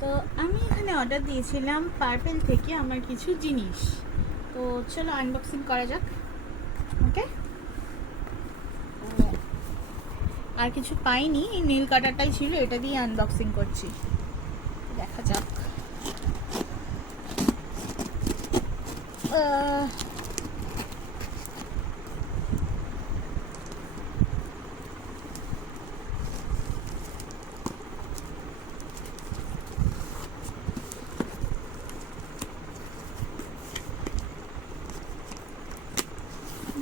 তো আমি এখানে অর্ডার দিয়েছিলাম পার্পেল থেকে আমার কিছু জিনিস। তো চলো আনবক্সিং করা যাক। ওকে, আর কিছু পাইনি, এই নীল কাটারটাই ছিল, এটা দিয়ে আনবক্সিং করছি। দেখা যাক।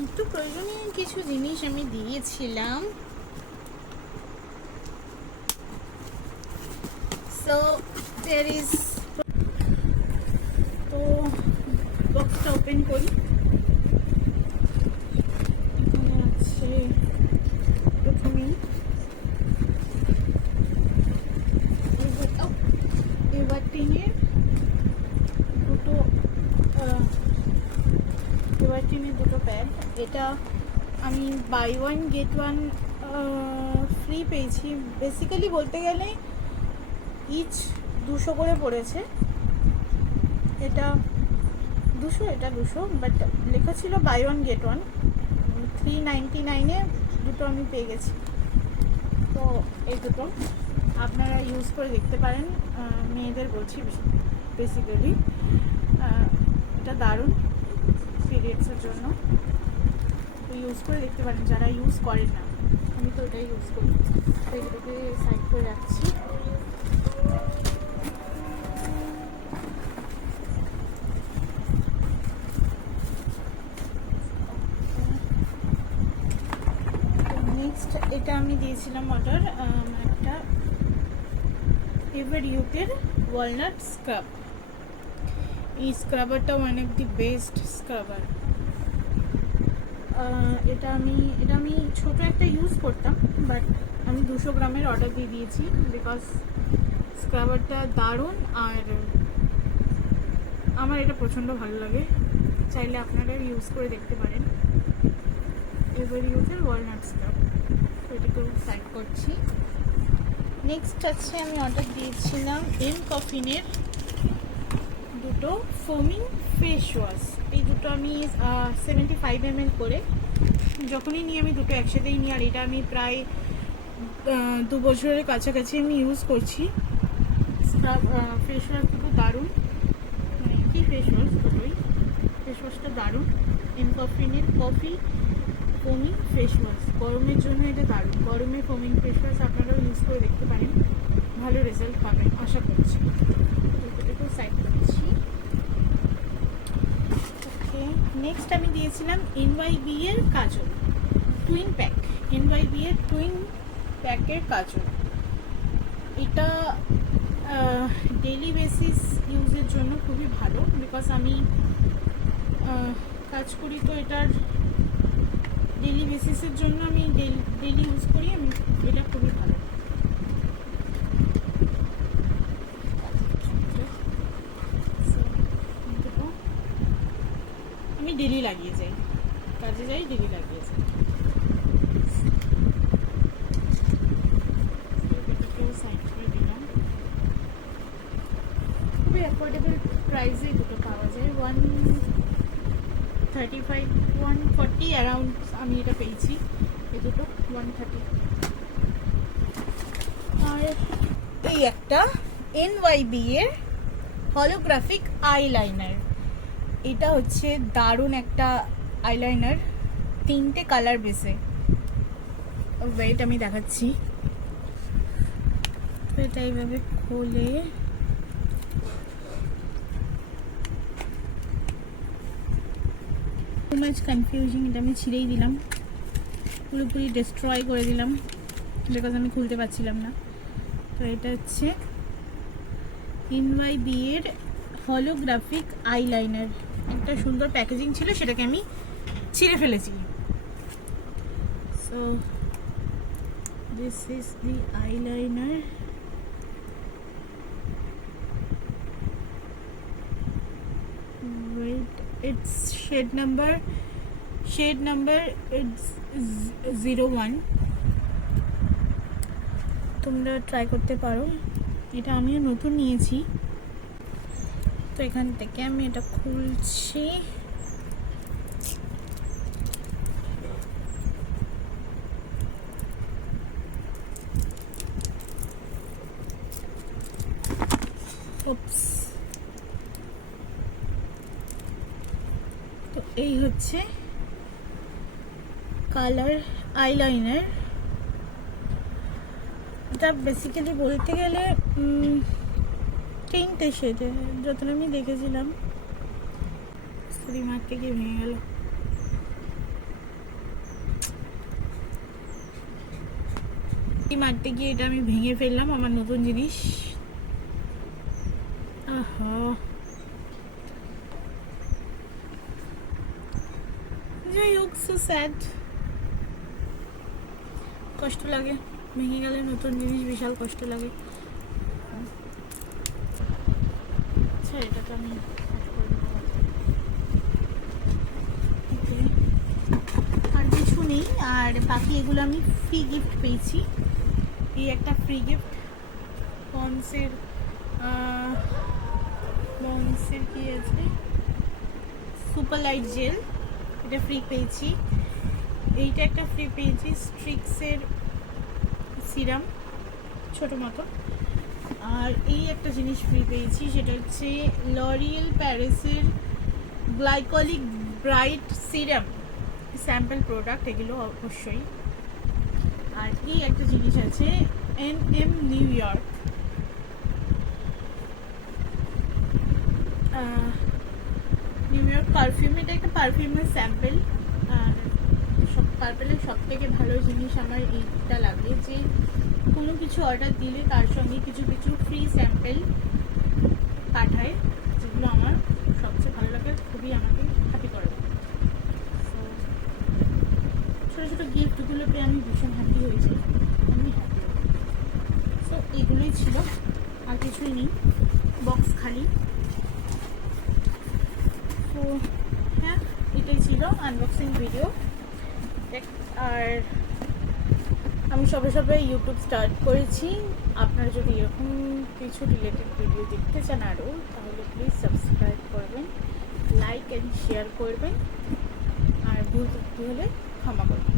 একটু প্রয়োজনীয় কিছু জিনিস আমি দিয়েছিলাম। সো দেয়ার ইজ, তো বক্সটা ওপেন করি। এখানে আছে প্রথমেই এভারটিনের দুটো প্যাড। এটা আমি buy one get one free পেয়েছি। বেসিক্যালি বলতে গেলে ইচ 200 করে পড়েছে। এটা 200, এটা 200, বাট লেখা ছিল বাই ওয়ান গেট ওয়ান। 399-এ দুটো আমি পেয়ে গেছি। তো এই দুটো আপনারা ইউজ করে দেখতে পারেন। মেয়েদের বলছি বেসিক্যালি, এটা দারুণ পিরিয়ডসের জন্য। তো ইউজ করে দেখতে পারেন যারা ইউজ করেন না। আমি তো ওটাই ইউজ করি। তো এগুলোকে সাইড করে রাখছি। নেক্সট এটা আমি দিয়েছিলাম অর্ডার, একটা এভার ইউথের ওয়ালনাট স্ক্রাব। এই স্ক্রাবারটা one of the best scrubber. এটা আমি ছোট একটা ইউজ করতাম, বাট আমি 200 গ্রামের অর্ডার দিয়ে দিয়েছি বিকজ স্ক্রাবারটা দারুণ আর আমার এটা প্রচণ্ড ভালো লাগে। চাইলে আপনারা ইউজ করে দেখতে পারেন। এভার ইউথের ওয়ালনাট স্ক্রাব। তো এটাকেও সাইড করছি। নেক্সট আছে আমি অর্ডার দিয়েছিলাম কফিনের দুটো ফোমিং ফেস ওয়াশ। এই দুটো আমি 75 ml করে যখনই নিই আমি দুটো একসাথেই নিই। আর এটা আমি প্রায় 2 বছরের কাছাকাছি আমি ইউজ করছি। স্ক্রাব ফেস ওয়াশ দুটো দারুণ, মানে কি ফেস ওয়াশ, দুটোই ফেস ওয়াশটা দারুণ। কফিনের কফি ফোমিং ফেস ওয়াশ, গরমের জন্য এটা দারুণ। গরমে ফোমিং ফেস ওয়াশ আপনারাও ইউজ করে দেখতে পারেন, ভালো রেজাল্ট পাবেন আশা করছি। এটাকেও সাইড করেছি। ওকে, নেক্সট আমি দিয়েছিলাম NYB এর কাজল টুইন প্যাক। NYB এর টুইন প্যাকের কাজল। এটা ডেইলি বেসিস ইউজের জন্য খুবই ভালো, বিকজ আমি কাজ করি। তো এটার ডেইলি বেসিসের জন্য আমি ডেইলি ইউজ করি। আমি এটা খুবই ভালো। আমি ডেইলি লাগিয়ে যাই, কাজে যাই, ডেইলি লাগিয়ে যাই। সাইড করে দিলাম। খুবই অ্যাফোর্ডেবল প্রাইসে দুটো পাওয়া যায়। 135 140 অ্যারাউন্ড আমি এটা পেয়েছি। এই দুটো 130। আর এই একটা NYB এর হলোগ্রাফিক আইলাইনার। এটা হচ্ছে দারুণ একটা আইলাইনার, 3টে কালার বেসে। ওয়েট আমি দেখাচ্ছি। তো এটা এইভাবে খোলে, মাচ কনফিউজিং। এটা আমি ছিঁড়েই দিলাম, পুরোপুরি ডিস্ট্রয় করে দিলাম বিকজ আমি খুলতে পারছিলাম না। তো এটা হচ্ছে NYB এর হলোগ্রাফিক আইলাইনার। একটা সুন্দর প্যাকেজিং ছিল, সেটাকে আমি ছিঁড়ে ফেলেছি। So this is the eyeliner. wait, it's shade number it's 01। তোমরা ট্রাই করতে পারো এটা আমিও নতুন নিয়েছি। তো এখান থেকে আমি এটা খুলছি। উপস, তো এই হচ্ছে কালার আইলাইনার। এটা বেসিক্যালি বলতে গেলে তিনটে শেডে, যতটা আমি দেখেছিলাম। স্ত্রী মারতে গিয়ে ভেঙে গেল। মারতে গিয়ে এটা আমি ভেঙে ফেললাম, আমার নতুন জিনিস। আহা, যাই হোক, সো স্যাড, কষ্ট লাগে ভেঙে গেলে নতুন জিনিস, বিশাল কষ্ট লাগে। আচ্ছা, এটাকে আমি আর কিছু নেই। আর বাকি এগুলো আমি ফ্রি গিফট পেয়েছি। এই একটা ফ্রি গিফট পন্সের কি আছে, সুপার লাইট জেল, এটা ফ্রি পেয়েছি। এইটা একটা ফ্রি পেয়েছি, স্ট্রিক্সের সিরাম ছোট মতো। আর এই একটা জিনিস ফ্রি পেয়েছি, সেটা হচ্ছে লরিয়েল প্যারিসের glycolic bright serum sample product, এগুলো অবশ্যই। আর এই একটা জিনিস আছে NM নিউ ইয়র্ক, পারফিউম। এটা একটা পারফিউমের স্যাম্পল। আর পার্পেলের সব থেকে ভালো জিনিস আমার এইটা লাগে, যে কোনো কিছু অর্ডার দিলে তার সঙ্গে কিছু কিছু ফ্রি স্যাম্পল পাঠায়, যেগুলো আমার সবচেয়ে ভালো লাগে, খুবই আমাকে হ্যাপি করে। সো ছোটো ছোটো গিফটগুলো পেয়ে আমি ভীষণ হ্যাপি হয়েছি, আমি হ্যাপি। সো এগুলোই ছিল, আর কিছুই নেই, বক্স খালি। তো হ্যাঁ, এটাই ছিল আনবক্সিং ভিডিও। আর আমি সবে ইউটিউব স্টার্ট করেছি। আপনারা যদি এরকম কিছু রিলেটেড ভিডিও দেখতে চান আরও, তাহলে প্লিজ সাবস্ক্রাইব করবেন, লাইক অ্যান্ড শেয়ার করবেন, আর ভুল ত্রুটি হলে ক্ষমা করবেন।